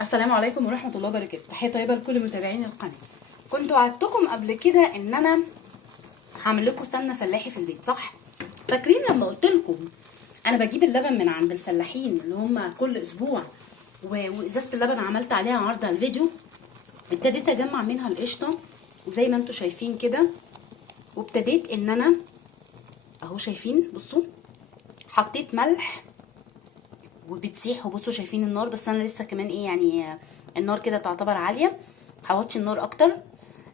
السلام عليكم ورحمه الله وبركاته. تحيه طيبه لكل متابعين القناه. كنت وعدتكم قبل كده ان انا هعمل لكم سمنه فلاحي في البيت، صح؟ فاكرين لما قلت لكم انا بجيب اللبن من عند الفلاحين اللي هم كل اسبوع، وازازه اللبن عملت عليها عرض على الفيديو. ابتديت اجمع منها القشطه زي ما انتم شايفين كده، وابتديت ان انا اهو شايفين، بصوا حطيت ملح وبتسيح، وبصوا شايفين النار، بس انا لسه كمان ايه يعني النار كده تعتبر عاليه، هوطي النار اكتر.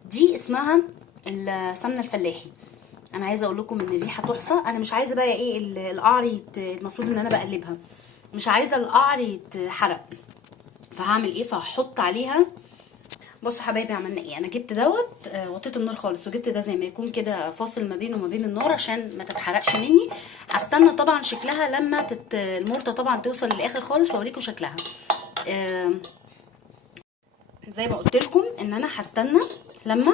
دي اسمها السمنه الفلاحي. انا عايزه اقول لكم ان الريحه تحفه. انا مش عايزه بقى ايه القعر المفروض ان انا بقلبها، مش عايزه القعر يتحرق، فهعمل ايه؟ فهحط عليها. بصوا حبايبي عملنا ايه. انا جبت دوت وطيت النار خالص، وجبت ده زي ما يكون كده فاصل ما بينه وما بين النار عشان ما تتحرقش مني. هستنى طبعا شكلها لما المرطه طبعا توصل للاخر خالص واوريكم شكلها. زي ما قلت لكم ان انا هستنى لما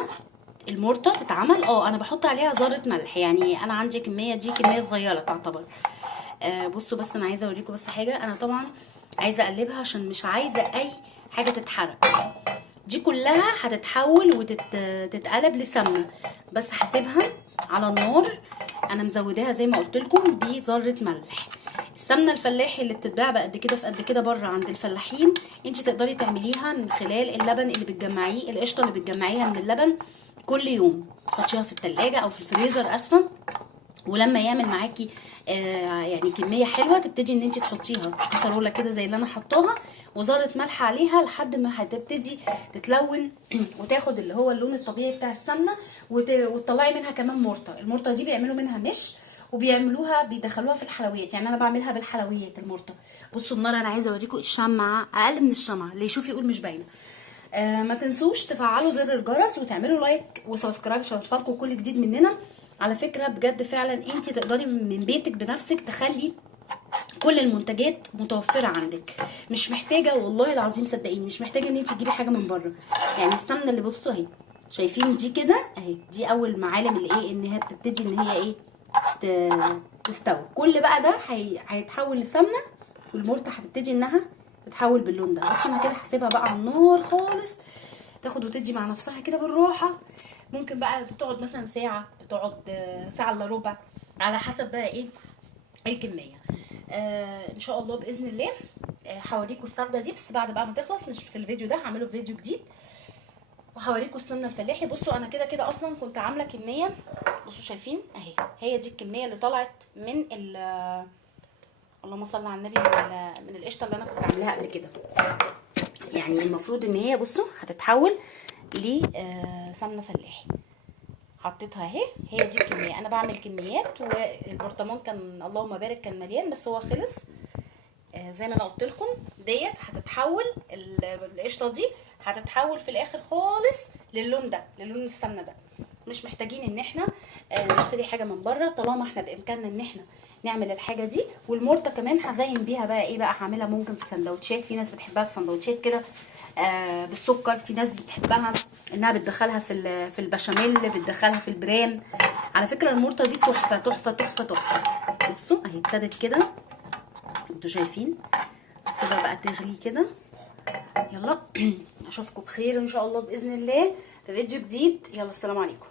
المرطه تتعمل. انا بحط عليها ذره ملح، يعني انا عندي كميه، دي كميه صغيره تعتبر. بصوا بس انا عايزه اوريكم بس حاجه. انا طبعا عايزه اقلبها عشان مش عايزه اي حاجه تتحرق. دي كلها هتتحول وتتقلب لسمنه، بس هسيبها على النار. انا مزوداها زي ما قلت لكم بذره ملح. السمنه الفلاحي اللي بتتباع بقد كده في قد كده بره عند الفلاحين، انت تقدري تعمليها من خلال اللبن اللي بتجمعيه، القشطه اللي بتجمعيها من اللبن كل يوم، تحطيها في التلاجة او في الفريزر اسفه، ولما يعمل معاكي يعني كميه حلوه تبتدي ان انت تحطيها في كسرونه كده زي اللي انا حطاها، وذره ملح عليها لحد ما هتبتدي تتلون وتاخد اللي هو اللون الطبيعي بتاع السمنه، وتطلعي منها كمان مرطه. المرطه دي بيعملوا منها مش، وبيعملوها بيدخلوها في الحلويات، يعني انا بعملها بالحلويات المرطه. بصوا النار، انا عايزه اوريكم الشمعه اقل من الشمعه، اللي يشوف يقول مش باينه. ما تنسوش تفعلوا زر الجرس وتعملوا لايك وسبسكرايب عشان يوصلكم كل جديد مننا. على فكره بجد فعلا انت تقدري من بيتك بنفسك تخلي كل المنتجات متوفره عندك، مش محتاجه والله العظيم صدقيني، مش محتاجه ان انت تجيبي حاجه من بره. يعني السمنه اللي بصوا اهي، شايفين دي كده اهي، دي اول معالم الايه ان هي بتبتدي ان هي ايه تستوي. كل بقى ده هيتحول لسمنه، والمرطه هتبتدي انها تتحول باللون ده. بس انا كده هسيبها بقى على النار خالص تاخد وتدي مع نفسها كده بالراحه. ممكن بقى بتقعد مثلا ساعه، بتقعد ساعه الا ربع، على حسب بقى ايه الكميه. ان شاء الله باذن الله هوريكم السمنه دي، بس بعد بقى ما تخلص، مش في الفيديو ده، هعمله في فيديو جديد وهوريكم السمنه الفلاحي. بصوا انا كده كده اصلا كنت عامله كميه، بصوا شايفين اهي، هي دي الكميه اللي طلعت من اللهم صل على النبي، من القشطه اللي انا كنت عاملاها قبل كده. يعني المفروض ان هي بصوا هتتحول لسمنه فلاحي. حطيتها اهي، هي دي الكميه. انا بعمل كميات، والبرطمان كان اللهم بارك كان مليان بس هو خلص. زي ما انا قلت لكم ديت هتتحول، القشطه دي هتتحول في الاخر خالص للون ده، للون السمنه ده. مش محتاجين ان احنا نشتري حاجه من بره، طالما احنا بامكاننا ان احنا نعمل الحاجه دي. والمرطه كمان هزين بيها بقى ايه، بقى هعملها ممكن في سندوتشات، في ناس بتحبها في سندوتشات كده بالسكر، في ناس بتحبها انها بتدخلها في البشاميل، بتدخلها في البرام. على فكره المرطه دي تحفه تحفه تحفه تحفه. بصوا اهي ابتدت كده، انتوا شايفين، سيبها بقى تغلي كده. يلا اشوفكم بخير ان شاء الله باذن الله في فيديو جديد. يلا السلام عليكم.